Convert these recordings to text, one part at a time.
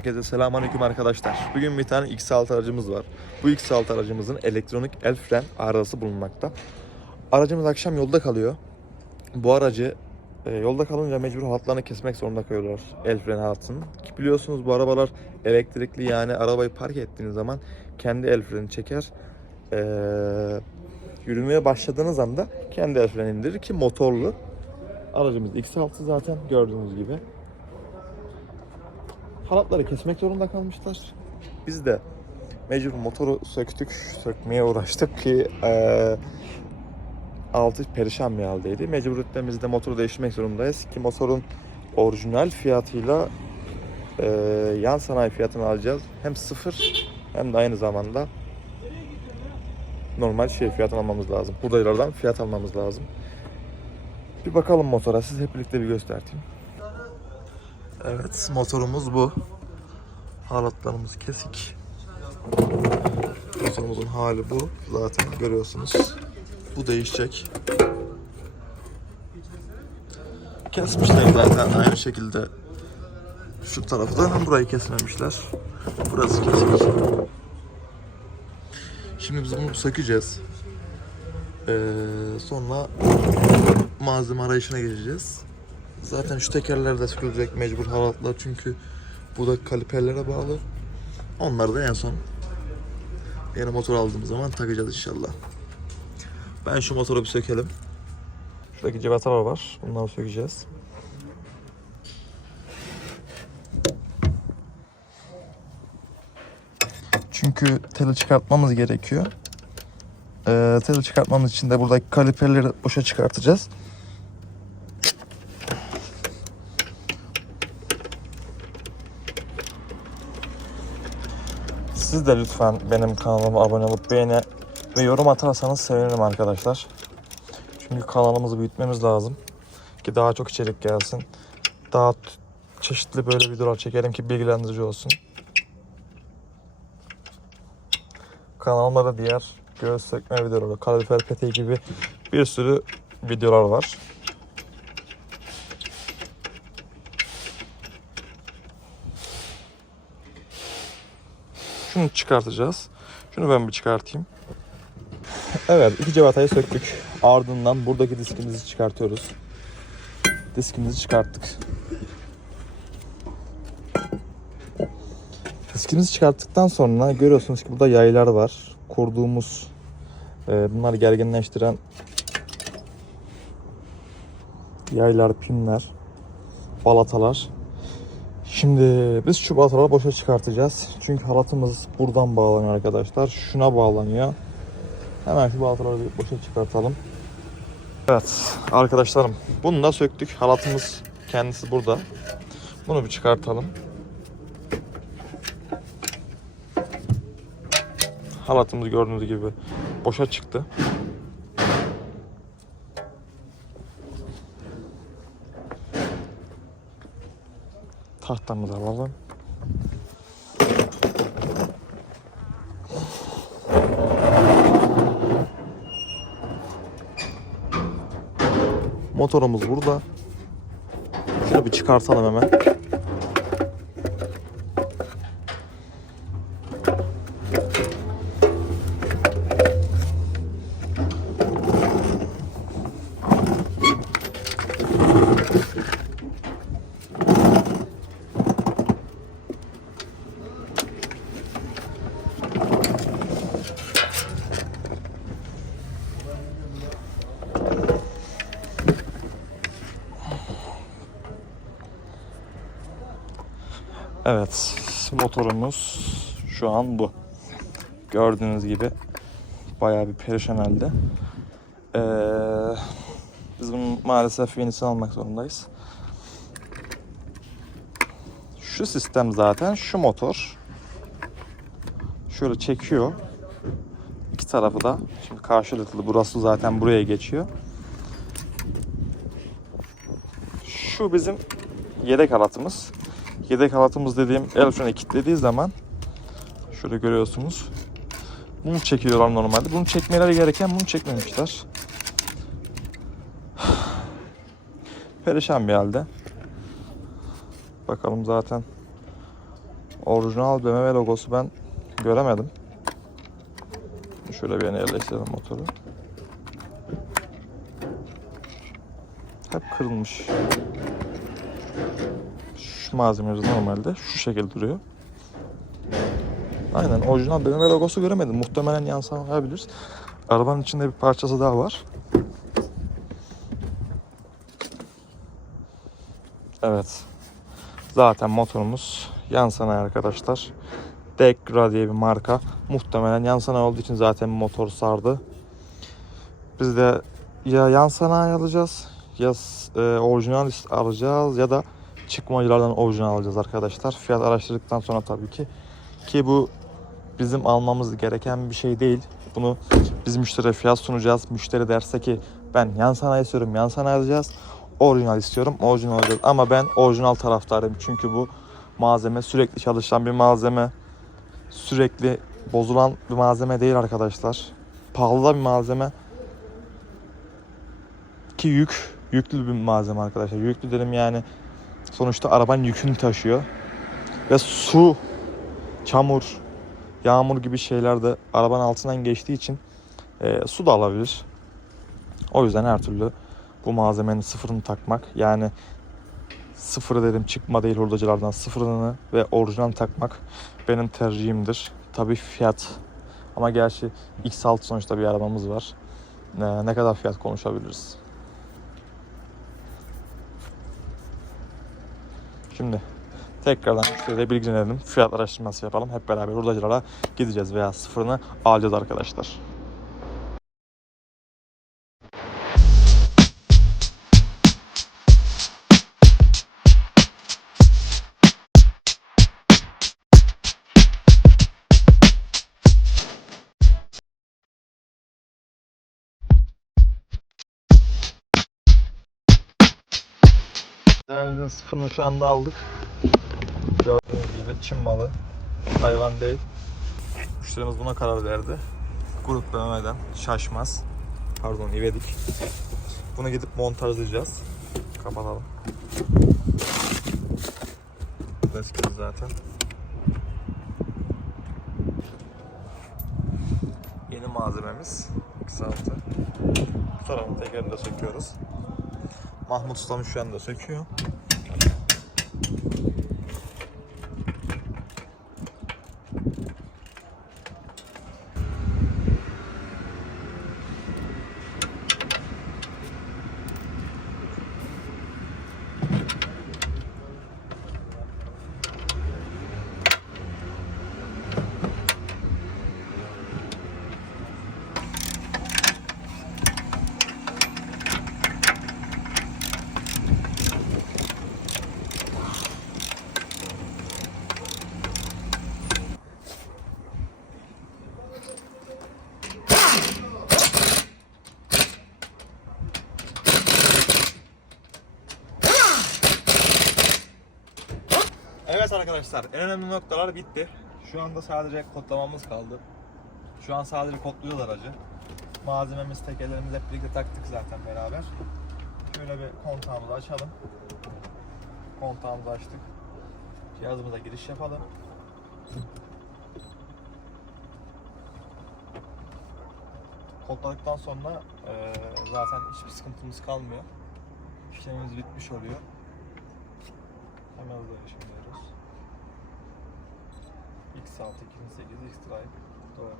Herkese selamünaleyküm arkadaşlar. Bugün bir tane X6 aracımız var. Bu X6 aracımızın elektronik el fren arızası bulunmakta. Aracımız akşam yolda kalıyor. Bu aracı e, yolda kalınca mecbur halatlarını kesmek zorunda kalıyorlar el fren halatının. Ki biliyorsunuz bu arabalar elektrikli yani arabayı park ettiğiniz zaman kendi el freni çeker. E, yürümeye başladığınız anda kendi el freni indirir ki motorlu. Aracımız X6 zaten gördüğünüz gibi. Halatları kesmek zorunda kalmışlar. Biz de mecbur motoru söktük, sökmeye uğraştık ki eee altı perişan bir haldeydi. Mecburiyetten biz de motoru değiştirmek zorundayız ki motorun orijinal fiyatıyla eee, yan sanayi fiyatını alacağız. Hem sıfır hem de aynı zamanda normal şey fiyatını almamız lazım. Hurdaylardan fiyat almamız lazım. Bir bakalım motora. Siz hep birlikte bir göstereyim. Evet motorumuz bu. Halatlarımız kesik. Motorumuzun hali bu. Zaten görüyorsunuz. Bu değişecek. Kesmişler zaten aynı şekilde. Şu tarafı da burayı kesmemişler. Burası kesik. Şimdi biz bunu sökeceğiz. Ee, sonra malzeme arayışına geçeceğiz. Zaten şu tekerler de sökülecek mecbur halatlar çünkü bu da kaliperlere bağlı. Onları da en son yeni motor aldığımız zaman takacağız inşallah. Ben şu motoru bir sökelim. Şuradaki civatalar var. Bunları sökeceğiz. Çünkü teli çıkartmamız gerekiyor. Ee, teli çıkartmamız için de buradaki kaliperleri boşa çıkartacağız. Siz de lütfen benim kanalıma abone olup beğeni ve yorum atarsanız sevinirim arkadaşlar. Çünkü kanalımızı büyütmemiz lazım. Ki daha çok içerik gelsin. Daha çeşitli böyle videolar çekelim ki bilgilendirici olsun. Kanalımda da diğer göğüs sökme videoları, kalifer peteği gibi bir sürü videolar var. Şunu çıkartacağız. Şunu ben bir çıkartayım. Evet, iki cevatayı söktük. Ardından buradaki diskimizi çıkartıyoruz. Diskimizi çıkarttık. Diskimizi çıkarttıktan sonra görüyorsunuz ki burada yaylar var. Kurduğumuz, e, bunları gerginleştiren yaylar, pinler, balatalar. Şimdi biz şu balataları boşa çıkartacağız. Çünkü halatımız buradan bağlanıyor arkadaşlar. Şuna bağlanıyor. Hemen şu balataları bir boşa çıkartalım. Evet arkadaşlarım bunu da söktük. Halatımız kendisi burada. Bunu bir çıkartalım. Halatımız gördüğünüz gibi boşa çıktı. Tahtamızı alalım. Motorumuz burada. Şunu bir çıkartalım hemen. Evet, motorumuz şu an bu. Gördüğünüz gibi bayağı bir perişan halde. Ee, biz bunun maalesef yenisini almak zorundayız. Şu sistem zaten şu motor. Şöyle çekiyor. İki tarafı da. Şimdi karşılıklı burası zaten buraya geçiyor. Şu bizim yedek halatımız. Yedek halatımız dediğim el freni kilitlediği zaman şöyle görüyorsunuz. Bunu çekiyorlar normalde. Bunu çekmeleri gereken bunu çekmemişler. Perişan bir halde. Bakalım zaten orijinal BMW logosu ben göremedim. Şöyle bir yerleştirelim motoru. Hep kırılmış. Şu malzememiz normalde şu şekilde duruyor. Aynen orijinal BMW logosu göremedim. Muhtemelen yansıma olabilir. Arabanın içinde bir parçası daha var. Evet. Zaten motorumuz yan sanayi arkadaşlar. Dekra diye bir marka. Muhtemelen yan sanayi olduğu için zaten motor sardı. Biz de ya yan sanayi alacağız ya e, orijinal alacağız ya da çıkmacılardan orijinal alacağız arkadaşlar. Fiyat araştırdıktan sonra tabii ki. Ki bu bizim almamız gereken bir şey değil. Bunu biz müşteriye fiyat sunacağız. Müşteri derse ki ben yan sanayi istiyorum, yan sanayi alacağız. Orijinal istiyorum, orijinal alacağız. Ama ben orijinal taraftarıyım. Çünkü bu malzeme sürekli çalışan bir malzeme. Sürekli bozulan bir malzeme değil arkadaşlar. Pahalı da bir malzeme. Ki yük, yüklü bir malzeme arkadaşlar. Yüklü dedim yani sonuçta arabanın yükünü taşıyor. Ve su, çamur, yağmur gibi şeyler de arabanın altından geçtiği için e, su da alabilir. O yüzden her türlü bu malzemenin sıfırını takmak yani sıfır dedim çıkma değil hurdacılardan sıfırını ve orijinal takmak benim tercihimdir. Tabii fiyat ama gerçi X6 sonuçta bir arabamız var. Ne, ne kadar fiyat konuşabiliriz? Şimdi tekrardan şöyle bilgilenelim. Fiyat araştırması yapalım. Hep beraber hurdacılara gideceğiz veya sıfırını alacağız arkadaşlar. Benzin sıfırını şu anda aldık. Gördüğünüz gibi Çin malı. Hayvan değil. Müşterimiz buna karar verdi. Grup BMW'den şaşmaz. Pardon İvedik. Bunu gidip montajlayacağız. Kapatalım. Eskidi zaten. Yeni malzememiz. X6. Bu tarafın tekerini de söküyoruz. Mahmut Ustam şu anda söküyor. Evet arkadaşlar en önemli noktalar bitti. Şu anda sadece kodlamamız kaldı. Şu an sadece kodluyoruz aracı. Malzememiz, tekerlerimiz hep birlikte taktık zaten beraber. Şöyle bir kontağımızı açalım. Kontağımızı açtık. Cihazımıza giriş yapalım. Kodladıktan sonra eee, zaten hiçbir sıkıntımız kalmıyor. İşlemimiz bitmiş oluyor. Hemen hızlı yaşamıyoruz. X6 2008 X-Drive doğru.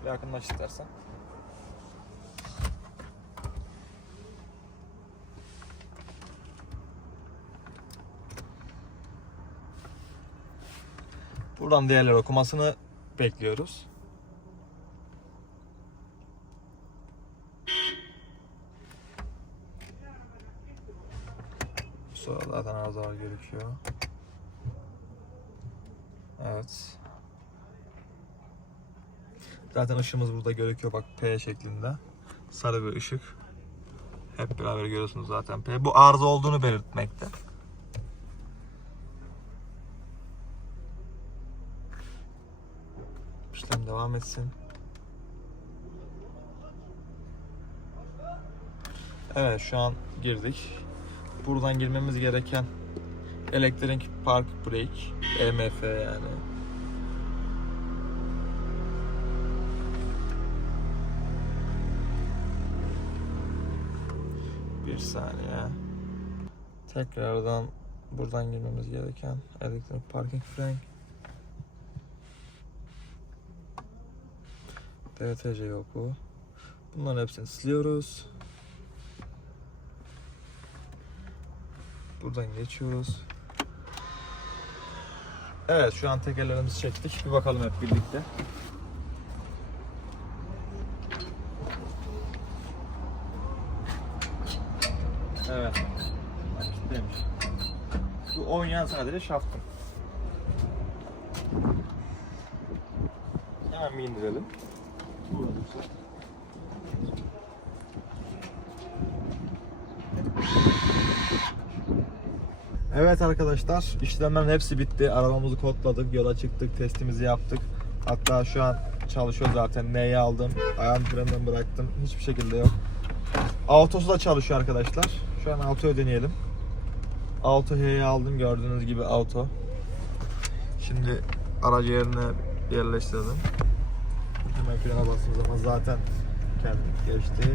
Bir yakınlaş istersen. Buradan değerler okumasını bekliyoruz. Sonra zaten arızalar gerekiyor. Evet. Zaten ışığımız burada gerekiyor bak P şeklinde. Sarı bir ışık. Hep beraber görüyorsunuz zaten P. Bu arıza olduğunu belirtmekte. İşlem devam etsin. Evet şu an girdik. Buradan girmemiz gereken Electronic Park Brake EMF yani. Bir saniye. Tekrardan buradan girmemiz gereken Electronic Parking Frame. DVTC yok bu. Bunların hepsini siliyoruz. Buradan geçiyoruz. Evet şu an tekerlerimizi çektik. Bir bakalım hep birlikte. Evet. Demiş. Bu oynayan sadece şaftım. Hemen bir indirelim. Evet arkadaşlar işlemlerin hepsi bitti. Arabamızı kodladık, yola çıktık, testimizi yaptık. Hatta şu an çalışıyor zaten. Neyi aldım, ayağını frenden bıraktım. Hiçbir şekilde yok. Autosu da çalışıyor arkadaşlar. Şu an autoyu deneyelim. Auto H'yi aldım gördüğünüz gibi auto. Şimdi aracı yerine yerleştirdim. Hemen frene bastığım zaman zaten kendi geçti.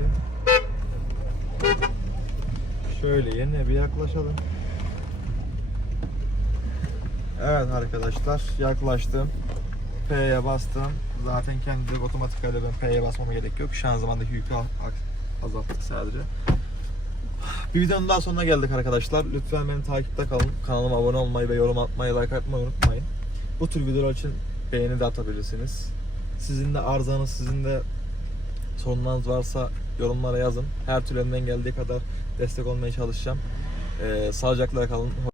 Şöyle yerine bir yaklaşalım. Evet arkadaşlar yaklaştım. P'ye bastım. Zaten kendi otomatik öyle ben P'ye basmama gerek yok. Şanzımandaki yükü az- azalttık sadece. Bir videonun daha sonuna geldik arkadaşlar. Lütfen beni takipte kalın. Kanalıma abone olmayı ve yorum atmayı, like atmayı unutmayın. Bu tür videolar için beğeni de atabilirsiniz. Sizin de arızanız, sizin de sorunlarınız varsa yorumlara yazın. Her türlü elimden geldiği kadar destek olmaya çalışacağım. Ee, sağlıcakla kalın.